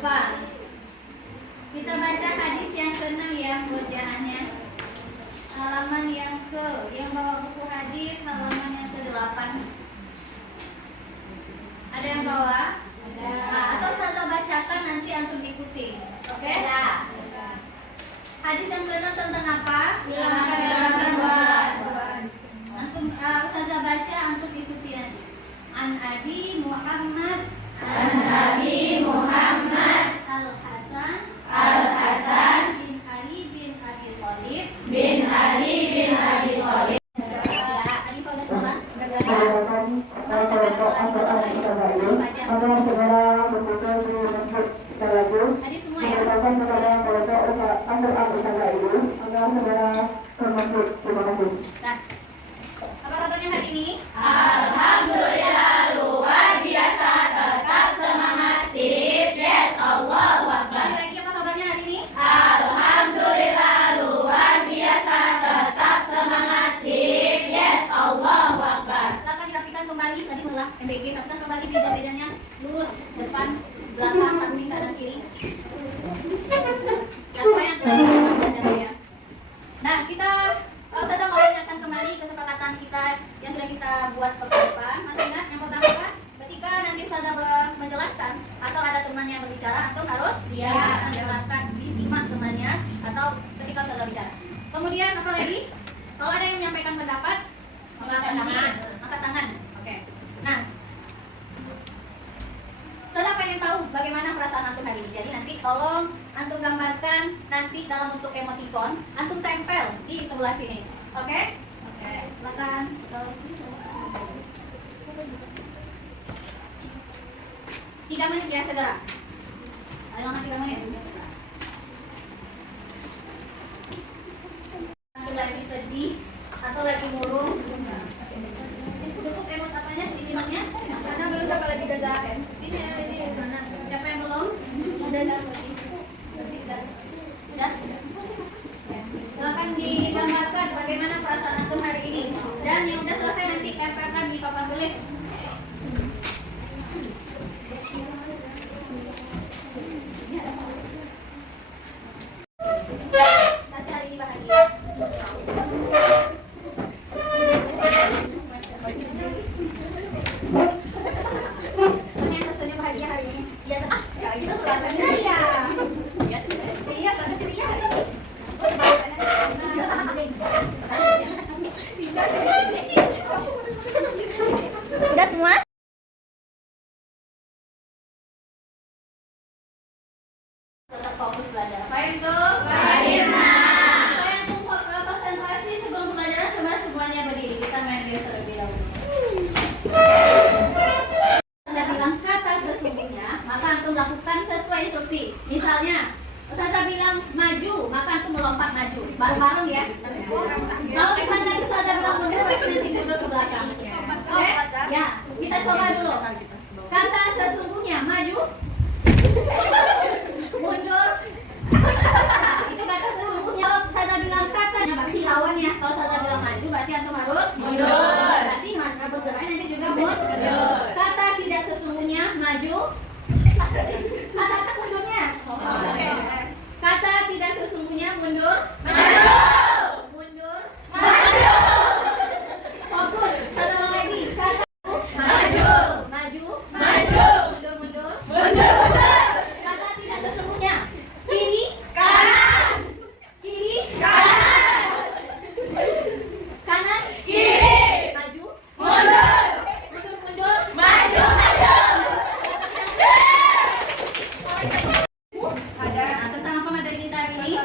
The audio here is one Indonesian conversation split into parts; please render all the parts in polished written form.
depan. Kita baca hadis yang ke-6 ya, bacaannya. Halaman yang bawa buku hadis halaman yang ke-8. Ada yang bawa? Ada. Nah, atau saya bacakan nanti antum ikuti. Oke? Ya. Hadis yang ke-6 tentang apa? Bilangan. Antum saya baca, antum ikuti nanti. An Abi Muhammad Al-Hasan bin Ali bin Abi Thalib. Hadis semua ya. Nah, apa kabarnya hari ini? Alhamdulillah luar biasa, tetap semangat, sip, yes, Allahu Akbar. Lagi apa kabarnya hari ini? Alhamdulillah luar biasa, tetap semangat, sip, yes, Allahu Akbar. Silakan dirapikan kembali tadi salah MBG, rapikan kembali beda-bedanya, lurus depan, belakang, samping, kanan, kiri. Nah, supaya yang tadi belajar ya. Nah, kita saja mau ingatkan kembali kesepakatan kita yang sudah kita buat pekan depan. Masih ingat yang pertama kan? Ketika nanti saja menjelaskan atau ada teman yang berbicara, atau harus mendengarkan, disimak temannya atau ketika saja bicara. Kemudian apa lagi? Kalau ada yang menyampaikan pendapat, angkat tangan. Oke. Nah, saya pengen tahu bagaimana perasaan antum hari ini. Jadi nanti tolong antum gambarkan nanti dalam bentuk emoticon, antum tempel di sebelah sini. Oke? Oke. Silakan. 3 menit ya, segera. Ayo, 3 menit. Antum lagi sedih atau lagi murung? Cukup emot apanya sih jimatnya? Karena belum dapat lagi dada. Ini mana? Siapa yang belum? Dada. Sudah? Ya. Silakan digambarkan bagaimana perasaan antum hari ini. Dan yang udah selesai nanti tempelkan di papan tulis. Tasya hari ini bahagia. Mana yang rasanya bahagia hari ini? Ya, sekarang itu Selasa ceria. Iya, Selasa ceria hari ini. Udah semua? Tetap fokus belajar. Fahim tuh? Supaya antum konsentrasi sebelum pembelajaran, coba semuanya berdiri. Kita main game terlebih dahulu. Anda bilang kata sesungguhnya, maka antum lakukan sesuai instruksi. Misalnya, Ustazah bilang maju, maka antum melompat maju. Bareng-bareng ya. Kalau misalnya nanti Ustazah bilang mundur, nanti mundur ke belakang. Oke? Ya, kita coba dulu. Kata sesungguhnya maju, mundur. Itu kata sesungguhnya. Kalau Ustazah bilang katanya berarti lawannya. Kalau Ustazah bilang maju, berarti antum harus mundur. Berarti maka bergerak nanti juga mundur. Kata tidak sesungguhnya maju. Kata mundurnya. Kata tidak sesungguhnya mundur. Mundur. Fokus. Satu lagi. Kata maju. Mundur. Kata tidak sesungguhnya kiri. Kiri. Kanan. Maju. Mundur. Nah, tentang apa materi kita hari ini?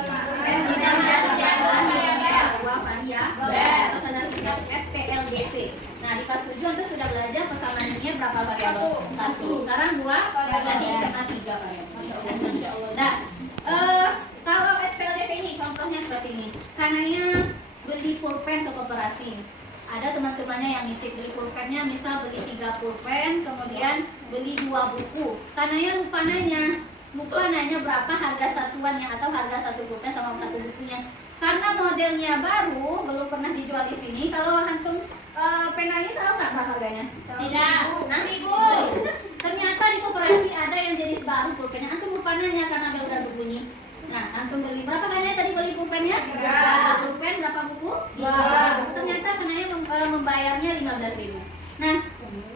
SPLDP. Nah, di kelas 7 itu sudah belajar persamaan linear berapa variabel? 1. Sekarang 2, lagi SMA 3 variabel. Nah, kalau SPLDP ini contohnya seperti ini. Kananya beli pulpen ke koperasi. Ada teman-temannya yang nitip beli pulpennya, misal beli 3 pulpen, kemudian beli 2 buku. Kananya lupa nanya berapa harga satuannya atau harga 1 pulpen sama 1 bukunya. Karena modelnya baru, belum pernah dijual di sini. Kalau antum pena ini tahu nggak harganya? Tidak. Nanti Bu. Ternyata di koperasi ada yang jenis baru pulpennya. Antum lupa antum beli berapa banyak tadi beli pulpennya? 3. Pulpen berapa buku? 2. Ternyata kenanya membayarnya 15.000. Nah,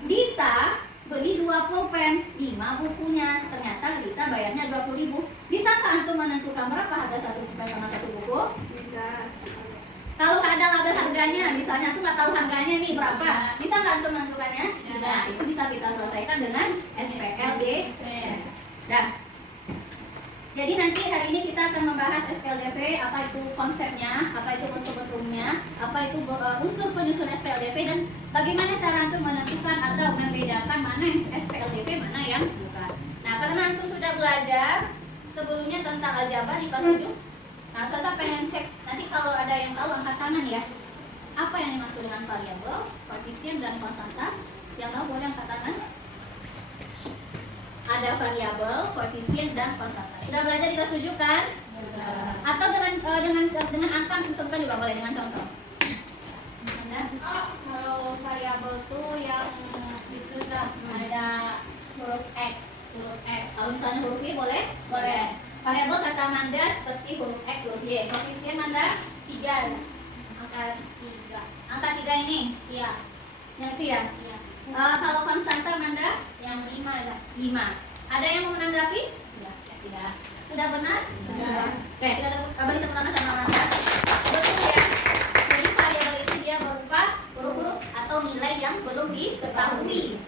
Dita beli 2 pulpen, 5 bukunya. Ternyata Dita bayarnya 20.000. Bisa nggak antum menentukan berapa harga satu pulpen sama satu buku? Bisa. Kalau nggak ada label harganya, misalnya aku nggak tahu harganya nih berapa, bisa nggak antum menentukannya? Nah, itu bisa kita selesaikan dengan SPLD. Nah, jadi nanti hari ini kita akan membahas SPLDV, apa itu konsepnya, apa itu bentuk-bentuknya, apa itu unsur penyusun SPLDV, dan bagaimana cara antum menentukan atau membedakan mana yang SPLDV, mana yang bukan. Nah, karena antum sudah belajar sebelumnya tentang aljabar di kelas 7. Nah, saya pengen cek nanti kalau ada yang tahu angkat tangan ya. Apa yang dimaksud dengan variabel, koefisien, dan konstanta? Yang tahu boleh angkat tangan. Ada variabel, koefisien, dan konstanta. Sudah belajar di kelas 7 kan? Atau dengan angka disebutkan juga boleh dengan contoh. Nah, Kalau variabel tuh yang itu ada huruf X, huruf X. Kalau misalnya huruf Y boleh? Boleh. Variabel kata Manda seperti huruf X, huruf Y. Koefisien Manda 3. angka 3. Angka 3 ini? Iya. Yang itu ya? Iya. Kalau konstanta Manda Yang 5 ada. 5. Ada yang mau menanggapi? Tidak. Sudah benar? Sudah. Oke, kita beri tepuk tangan sama Manda. Betul ya. Jadi variabel itu dia berupa huruf-huruf atau nilai yang belum diketahui.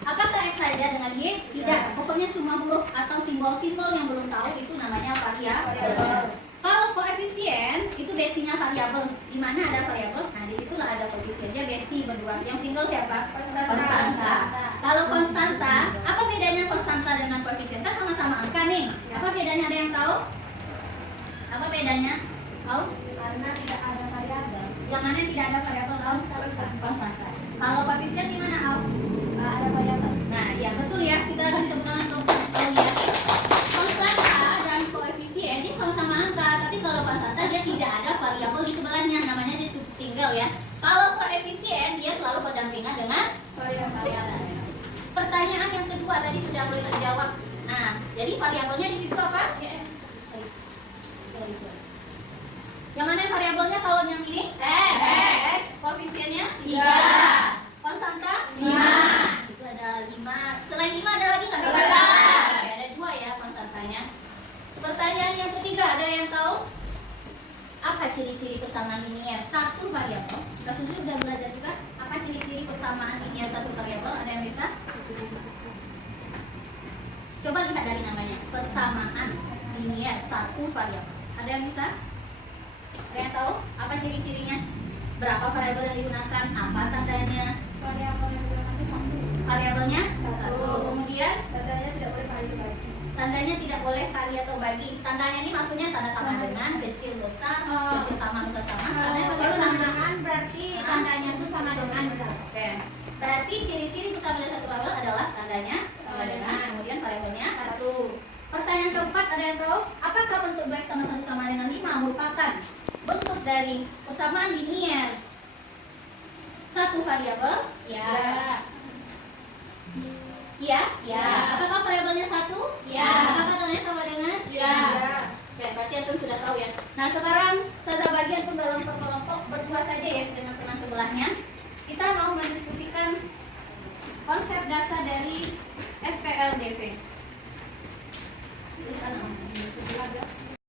Apakah X saja dengan Y? Tidak. Pokoknya semua huruf atau simbol-simbol yang belum tahu itu namanya variabel. Kalau koefisien itu base-nya variabel. Di mana ada variabel? Nah, disitulah ada koefisiennya base berdua. Yang single siapa? Konstanta. Kalau konstanta, apa bedanya konstanta dengan koefisien? Kan sama-sama angka nih. Apa bedanya? Ada yang tahu? Apa bedanya? Tahu? Karena tidak ada variabel. Yang mana tidak ada variabel? Tahu? Konstanta. Kalau koefisien gimana? Tahu? Ada variabel. Nah, ya betul ya. Kita akan tepuk tangan untuk tahu ya. Konstanta dan koefisien ini sama-sama angka, tapi kalau konstanta dia tidak ada variabel di sebelahnya, namanya dia single ya. Kalau koefisien dia selalu berdampingan dengan Variabel. pertanyaan yang kedua tadi sudah boleh terjawab. Nah, jadi variabelnya di situ apa? Sorry. Yang mana variabelnya kalau yang ini? X. Koefisiennya? 3. Konstanta? 5. Itu ada 5. Selain 5 ada lagi nggak? 11. Ada 2 ya konstantanya. Pertanyaan yang ketiga, ada yang tahu? Apa ciri-ciri persamaan linier satu variabel? Kita sudah belajar juga. Apa ciri-ciri persamaan linier satu variabel? Ada yang bisa? Coba lihat dari namanya. Persamaan linier satu variabel. Ada yang bisa? Ada yang tahu? Apa ciri-cirinya? Berapa variabel yang digunakan? Apa tandanya? Variabel yang digunakan itu 1. Variabelnya? Satu. Kemudian? Tandanya tidak boleh kali-kali. Tandanya tidak boleh kali atau bagi. Tandanya ini maksudnya tanda sama dengan, kecil besar, kecil sama besar sama. Tandanya Kalau sama bagaimana? dengan berarti tandanya itu sama dengan. Oke. Berarti ciri-ciri besar dari satu variabel adalah tandanya sama dengan, kemudian variabelnya 1. Pertanyaan keempat, ada yang tahu? Apakah bentuk baik sama satu sama dengan 5 merupakan bentuk dari persamaan linier satu variabel? Ya. Iya? Ya. Apakah variabelnya 1? Ya. Apakah tandanya sama dengan? Ya. Oke, berarti antum sudah tahu ya. Nah, sekarang saya bagi antum dalam kelompok berdua saja ya dengan teman sebelahnya. Kita mau mendiskusikan konsep dasar dari SPLDV.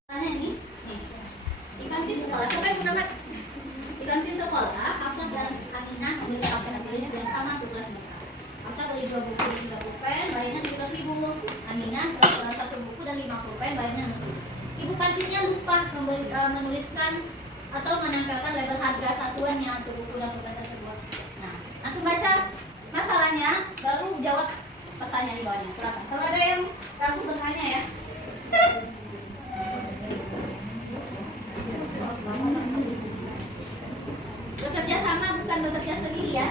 Tanya nih, di kantin sekolah, siapa yang pernah di kantin sekolah, Hafsah dan Aminah memiliki paket tulis yang sama untuk kelas mereka. Hafsah beli 2 buku dan 3 pulpen, bayarnya 17.000. Aminah satu buku dan 5 pulpen, bayarnya 6.000. Ibu kantinnya lupa menuliskan atau menempelkan label harga satuannya untuk buku dan pulpen tersebut. Nah, antum baca masalahnya, baru jawab pertanyaan di bawahnya. Silakan. Kalau ada yang ragu bertanya ya. Bekerja sama bukan bekerja sendiri ya.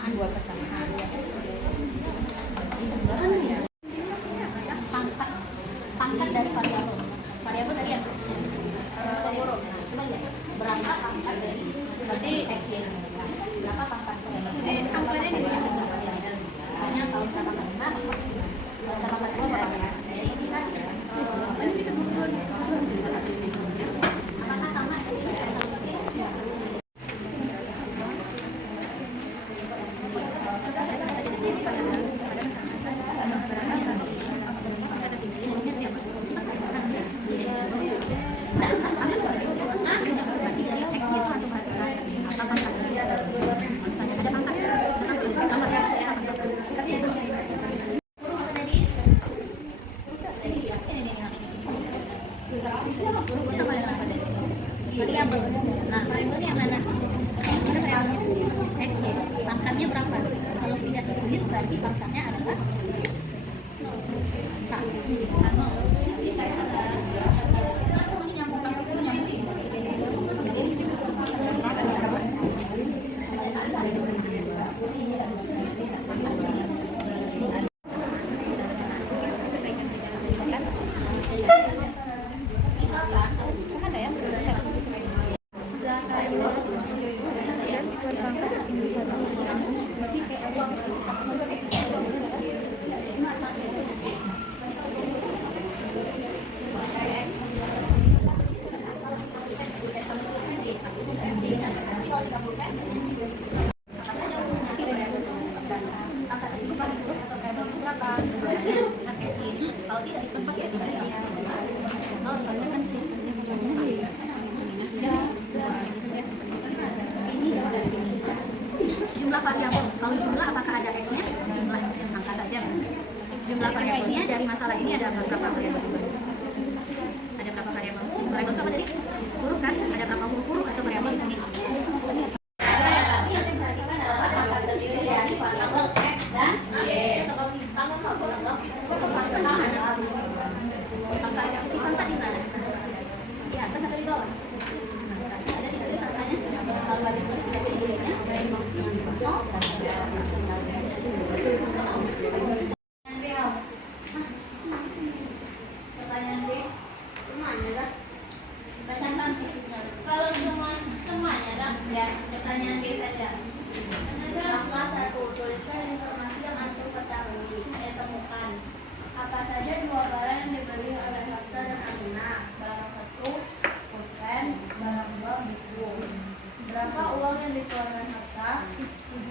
persamaan. Dua persamaan. Ini jumlahan ya. Pangkat dari variabel. Variabel tadi yang dari huruf. Nah, coba lihat berapa pangkat dari seperti x y. Berapa pangkat variabel? Angkanya di sini. Misalnya kalau misalkan pangkat 5, kalau misalkan pangkat 2 berapa ya? Jadi kita apakah sama? Nah, variabelnya yang mana? Mana variabelnya? X, Y. Pangkatnya berapa? Kalau tidak ditulis berarti pangkatnya adalah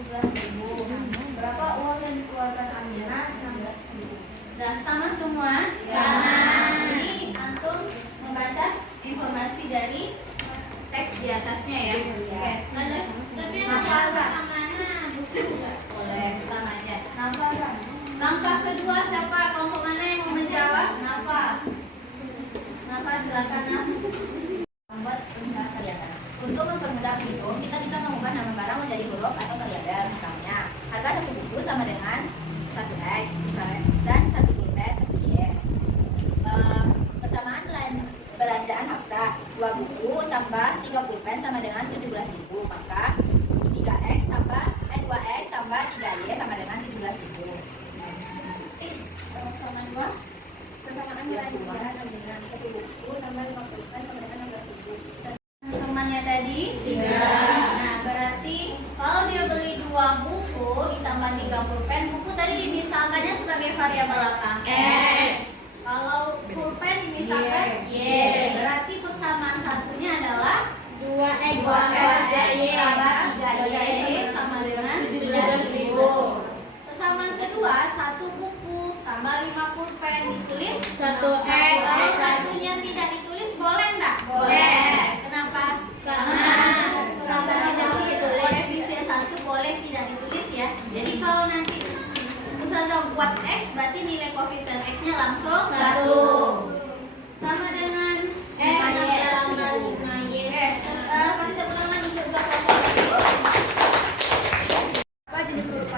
17.000. Berapa uang yang dikeluarkan Aminah? 16.000. Dan sama semua? Sama. Ini antum membaca informasi dari teks di atasnya ya. Oke, lanjut. Tapi mana boleh sama aja. Langkah kedua siapa? Kelompok mana yang mau menjawab? Nafa silakan. Membuat rumus kelihatan. Untuk mempermudah hitung, kita bisa mengubah nama barang menjadi huruf atau variabel. Misalnya, harga satu buku sama dengan 1x dan 1 pulpen 1y. Persamaan belanjaan Hafsah, 2 buku tambah 3 pulpen sama dengan 17.000. Maka 2x tambah 3y sama dengan 17.000. Persamaan dua. Persamaan belanjaan dengan 1 buku tambah 5 pulpen sama dengan 16.000. Temannya tadi 3. Nah, berarti kalau dia beli 2 buku ditambah 3 pulpen, buku tadi dimisalkannya sebagai variabel apa? X. Kalau pulpen dimisalkan Y. Berarti persamaan satunya adalah 2x tambah 3y sama dengan 17.000. Persamaan kedua, 1 buku tambah 5 pulpen ditulis 1x. Kalau satunya tidak ditulis boleh enggak? Boleh. Kenapa? Karena koefisien 1 boleh tidak ditulis ya. Jadi kalau nanti Ustazah buat X, berarti nilai koefisien X-nya langsung 1. Sama dengan sama 5y. Kasih tepuk tangan untuk kelompok. Apa jenis huruf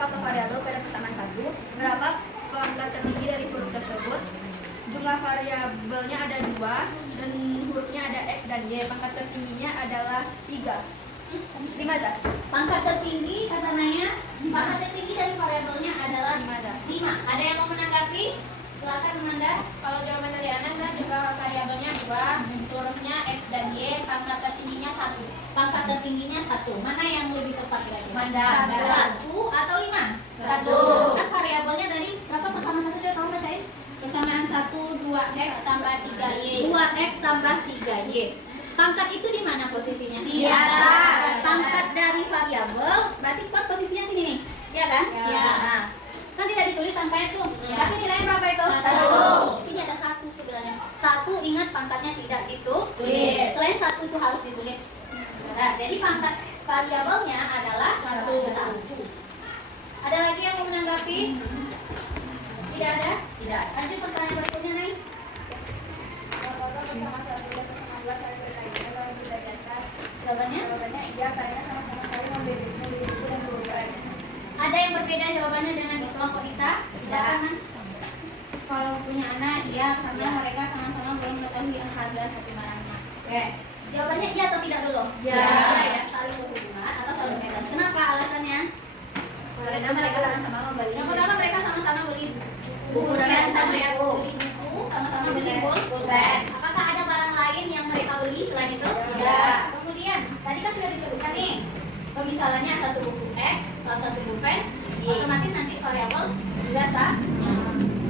atau variabel pada persamaan 1? Berapa pangkat tertinggi dari huruf tersebut? Jumlah variabelnya ada 2 dan hurufnya ada X dan Y. Pangkat tertingginya adalah 3. 5 tak? Pangkat tertinggi kata Naya Pangkat tertinggi dari variabelnya adalah 5. Ada yang mau menanggapi? Silakan Amanda. Kalau jawaban dari Ananda juga variabelnya 2, hurufnya X dan Y, pangkat tertingginya 1. Pangkat tertingginya 1. Mana yang lebih tepat kira-kira? Amanda. 1 atau 5? 1. Kan variabelnya dari berapa persamaan satu coba kamu bacain? Persamaan 1, 2X tambah 3Y. 2x tambah 3y. Pangkat itu di mana posisinya? Di atas. Pangkat dari variabel berarti kan posisinya sini nih. Iya kan? Iya. Nah, kan tidak ditulis sampai itu. Iya. Tapi nilainya berapa itu? 1. Di sini ada 1 sebenarnya. 1 ingat pangkatnya tidak Tulis. Selain 1 itu harus ditulis. Nah, jadi pangkat variabelnya adalah 1. Ada lagi yang mau menanggapi? Tidak ada? Tidak. Lanjut pertanyaan berikutnya, Nay. Jawabannya? Iya, karena sama-sama saling memberi buku dan pulpen. Ada yang berbeda jawabannya dengan di kelompok kita? Silakan, Mas. Kalau punya anak, iya, karena mereka sama-sama belum mengetahui harga satu barangnya. Oke. Jawabannya iya atau tidak dulu? Iya. Iya ya, saling berhubungan atau saling bebas. Kenapa alasannya? Karena mereka sama-sama membeli. Yang pertama mereka sama-sama beli buku dan sama-sama beli buku, sama-sama beli pulpen. Apakah ada barang lain yang mereka beli selain itu? Tidak. Kemudian, tadi kan sudah disebutkan nih, pemisalannya 1 buku X plus 1 pulpen, otomatis nanti variabel juga sama.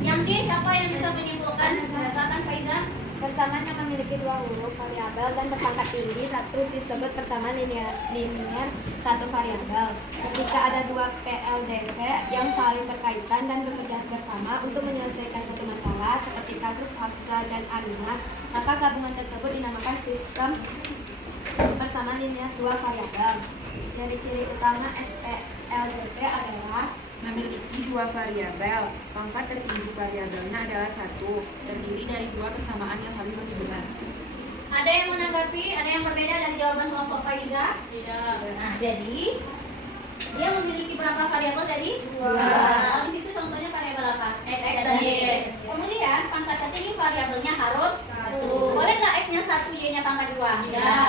Yang D, siapa yang bisa menyimpulkan? Silakan Faiza. Persamaan yang memiliki 2 huruf variabel dan berpangkat tinggi 1 disebut persamaan linier satu variabel. Ketika ada 2 PLDP yang saling berkaitan dan bekerja bersama untuk menyelesaikan satu masalah seperti kasus Hafsa dan Aminah, maka gabungan tersebut dinamakan sistem persamaan linier 2 variabel. Ciri-ciri utama SPLDP adalah memiliki 2 variabel. Pangkat tertinggi variabelnya adalah 1, terdiri dari 2 persamaan yang saling berhubungan. Ada yang menanggapi? Ada yang berbeda dari jawaban kelompok Faiza? Tidak. Nah, jadi dia memiliki berapa variabel tadi? 2. Di situ contohnya variabel apa? X dan Y. Kemudian pangkat tertinggi variabelnya harus 1. Boleh nggak X-nya 1, Y-nya pangkat 2? Tidak.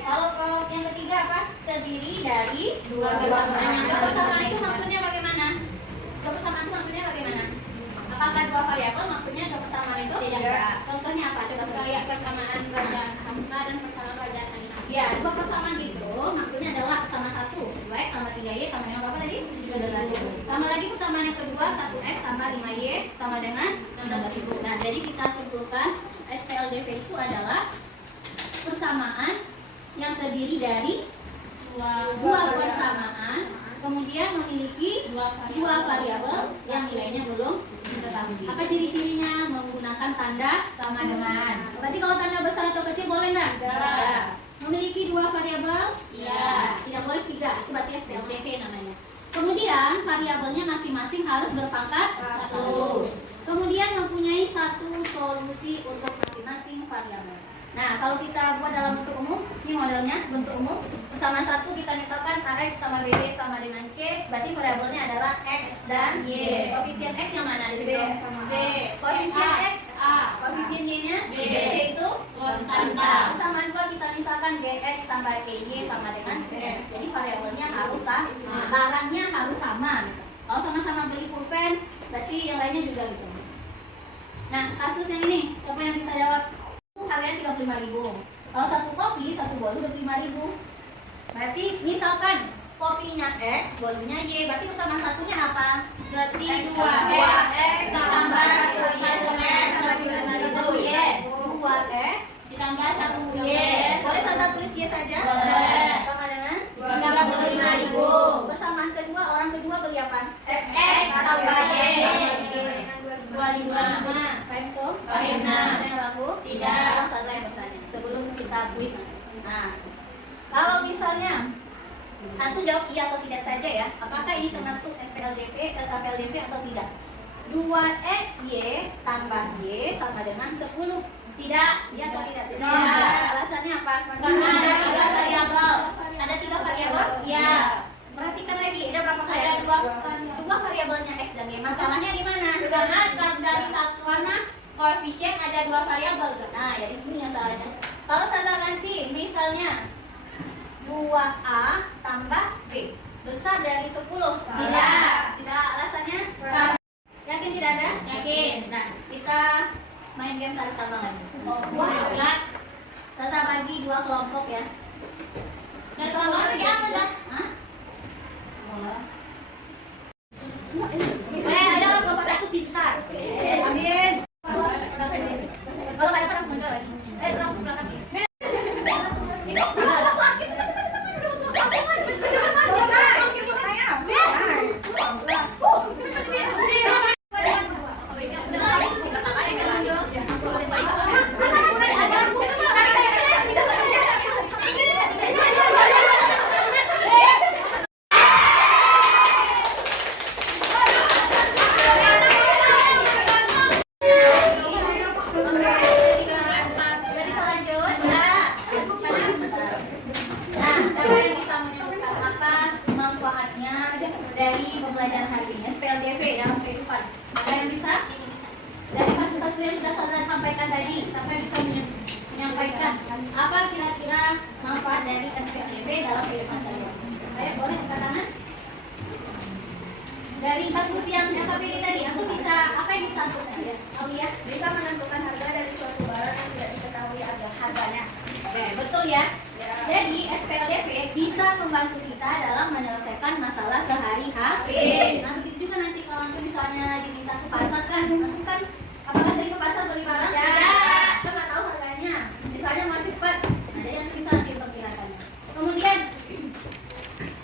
Kalau yang ketiga apa? Terdiri dari 2 persamaan. Dua persamaan itu maksudnya bagaimana? 2 persamaan itu maksudnya bagaimana? Apakah 2 variabel maksudnya 2 persamaan itu? Tidak. Contohnya apa? Coba Kayak persamaan kerajaan Hamsa dan persamaan kerajaan Aminah. Ya, 2 persamaan itu maksudnya adalah persamaan 1, 2x sama 3y sama dengan berapa tadi? 12.000. Tambah lagi persamaan yang kedua, 1x sama 5y sama dengan 16.000. Nah, jadi kita simpulkan SPLDP itu adalah persamaan yang terdiri dari 2 persamaan, kemudian memiliki 2 variabel yang nilainya belum diketahui. Apa ciri-cirinya? Menggunakan tanda sama dengan. Berarti kalau tanda besar atau kecil boleh nggak? Tidak. Memiliki 2 variabel? Iya. Tidak boleh 3. Itu berarti SPLDP namanya. Kemudian variabelnya masing-masing harus berpangkat 1. Kemudian mempunyai 1 solusi untuk masing-masing variabel. Nah, kalau kita buat dalam bentuk umum, ini modelnya bentuk umum. Persamaan 1 kita misalkan AX sama BB sama dengan C, berarti variabelnya adalah X dan Y. Koefisien X yang mana di situ? B. Koefisien X A. Koefisien Y-nya B. C itu konstanta. Persamaan 2 kita misalkan BX tambah EY sama dengan B. Jadi variabelnya harus sama, barangnya harus sama. Kalau sama-sama beli pulpen, berarti yang lainnya juga gitu. Nah, kasus yang ini, siapa yang bisa jawab? Harganya 35.000. Kalau 1 kopi, 1 bolu 25.000. Berarti misalkan kopinya X, bolunya Y, berarti persamaan satunya apa? Berarti X 2X tambah 1Y sama 2Y. 2X ditambah 1Y. boleh salah tulis Y saja? Boleh. Sama dengan 35.000. persamaan kedua, orang kedua beli apa? X tambah Y. 25. Paham tuh? Paham. Ada yang ragu? Tidak. Sekarang saya bertanya sebelum kita kuis. Nah, kalau misalnya antum jawab iya atau tidak saja ya, apakah ini termasuk SPLDP, KPLDP atau tidak? 2XY tambah Y sama dengan 10. Tidak, iya atau tidak? Tidak. Alasannya apa? Karena ada 3 variabel. Ada 3 variabel? Iya. Perhatikan lagi, ada berapa Ada variabel? 2 Dua variabelnya X dan Y. Masalahnya di mana? Karena dari satu mana koefisien ada 2 variabel kan? Nah, ya di sini masalahnya. Kalau saya ganti, misalnya 2A tambah B. besar dari 10? Tidak. Alasannya? Yakin tidak ada? Yakin. Nah, kita main game tarik tambang lagi. Saya bagi 2 kelompok ya. Hah? Ayo kelompok 1 pintar. Amin. Kalau nggak dapat muncul lagi. Langsung berangkat. Ini dari pembelajaran hari ini, SPLDV dalam kehidupan. Ada yang bisa? Dari kasus-kasus yang sudah saya sampaikan tadi, sampai bisa menyampaikan apa kira-kira manfaat dari SPLDV dalam kehidupan saya. Ayo, boleh angkat tangan. Dari kasus yang KPD tadi, aku bisa apa yang bisa aku ya? Aulia? Bisa menentukan harga dari suatu barang yang tidak diketahui harganya. Oke, betul ya. Jadi SPLDV bisa membantu kita dalam menyelesaikan masalah sehari-hari. Nah begitu juga nanti kalau nanti misalnya diminta ke pasar kan, nanti kan apakah sering ke pasar beli barang? Ya. Kita nggak tahu harganya. Misalnya mau cepat, nah jadi nanti bisa nanti perkirakannya. Kemudian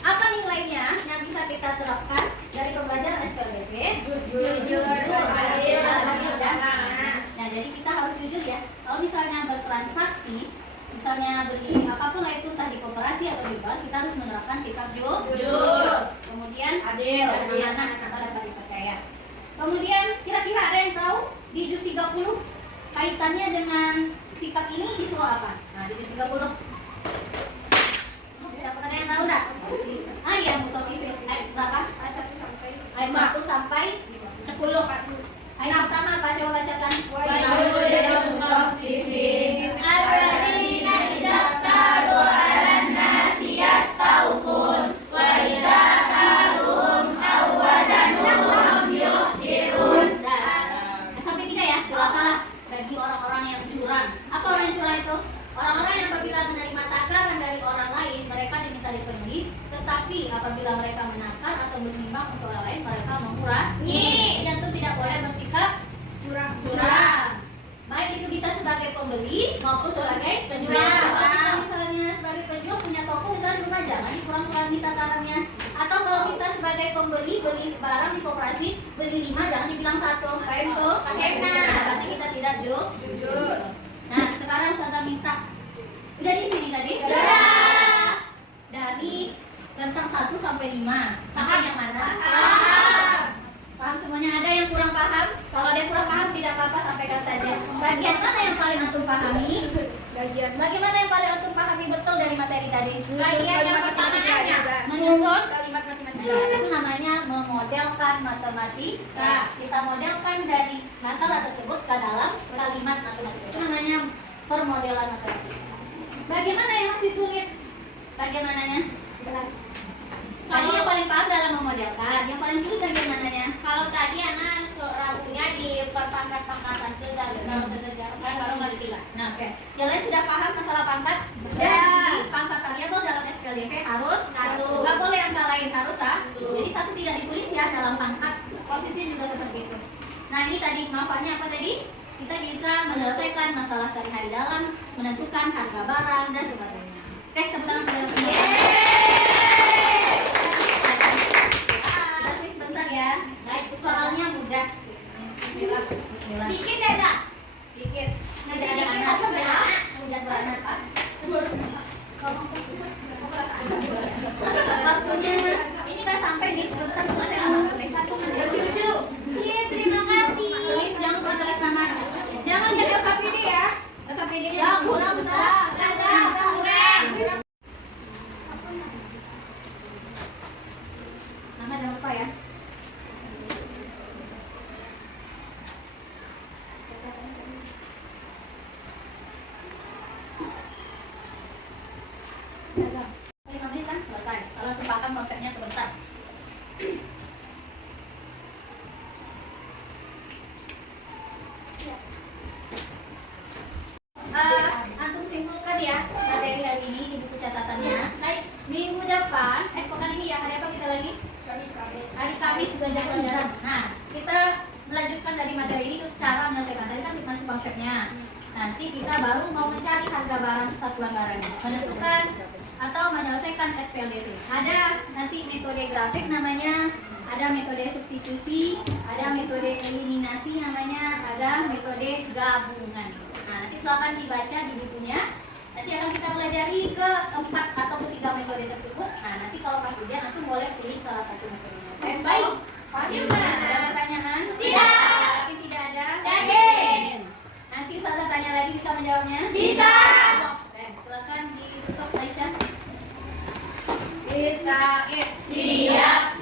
apa nilainya yang bisa kita terapkan dari pembelajaran SPLDV? Jujur, adil, dan nah jadi kita harus jujur ya. Kalau misalnya bertransaksi, misalnya beli apapun lah itu entah di koperasi atau di bank, kita harus menerapkan sikap jujur, kemudian adil, dan amanah agar dapat dipercaya. Kemudian kira-kira ada yang tahu di juz 30 kaitannya dengan sikap ini disuruh apa? Nah di juz 30 dapat ada yang tahu enggak? Iya, Mutawifin ayat berapa? Ayat 1 sampai 10. Ayat pertama apa? Coba bacakan. Sampai 3 ya. Celakalah bagi orang-orang yang curang. Apa orang yang curang itu? Orang-orang yang apabila menerima takaran dari orang lain, mereka diminta dipenuhi, tetapi apabila mereka menakar atau bernimbang untuk orang lain, mereka mengurangi. Yang itu tidak boleh bersikap curang. Baik itu kita sebagai pembeli maupun sebagai penjual. Kalau kita misalnya sebagai penjual punya toko, kita di rumah jangan dikurang-kurangi takarannya. Atau kalau kita sebagai pembeli beli barang di koperasi, beli 5 jangan dibilang 1. Paham tuh? Berarti kita tidak jujur. Nah, sekarang saya minta. Udah di sini tadi? Sudah. Dari rentang 1 sampai 5. Paham yang mana? Paham semuanya? Ada yang kurang paham? Kalau ada yang kurang paham tidak apa-apa, sampaikan saja. Bagian mana yang paling antum pahami? Bagaimana yang paling antum pahami betul dari materi tadi? Bagian yang pertamanya. Menyusun Kalimat matematika. Nah, itu namanya memodelkan matematika. Kita modelkan dari masalah tersebut ke dalam kalimat matematika. Itu namanya permodelan matematika. Bagaimana yang masih sulit? Bagaimananya? Tadi yang paling paham dalam memodelkan. Yang paling sulit bagaimananya? Kalau tadi anak rabunya di pangkat-pangkatan itu dan baru nggak dipilah. Nah, oke. Yang lain sudah paham masalah pangkat? Jadi pangkat kalian tuh dalam SPLDV harus 1. Nggak boleh angka lain, harus 1. Jadi 1 tidak ditulis ya dalam pangkat. Posisi juga seperti itu. Nah, ini tadi manfaatnya apa tadi? Kita bisa menyelesaikan masalah sehari-hari dalam menentukan harga barang dan sebagainya. Oke, tepuk tangan kepada semua. Kasih sebentar ya. Baik, soalnya mudah. Bismillah. Dikit ya, Kak? Dikit. Tidak ada Dikit anak. atau banyak? Mudah banget. Waktunya ini udah sampai nih, sebentar selesai waktunya. Cucu. Iya, terima kasih. Tulis, jangan lupa tulis nama. Jangan jadi LKPD ya. LKPD-nya Ya, benar. Antum simpulkan ya materi hari ini di buku catatannya. Minggu depan, pekan ini ya, hari apa kita lagi? Hari Kamis belajar pelajaran. Nah, kita melanjutkan dari materi ini untuk cara menyelesaikan. Tadi kan masih konsepnya. Nanti kita baru mau mencari harga barang satuan barangnya, menentukan atau menyelesaikan SPLDT. Ada nanti metode grafik namanya, ada metode substitusi, ada metode eliminasi namanya, ada metode gabungan. Nah, nanti silakan dibaca di bukunya. Nanti akan kita pelajari keempat atau ketiga metode tersebut. Nah, nanti kalau pas ujian aku boleh pilih salah satu metodenya. Oke, baik. Ada pertanyaan? Tidak. Yakin tidak ada? Yakin. Nanti Ustazah tanya lagi, bisa menjawabnya? Bisa. Oke, silakan ditutup Aisyah. Siap.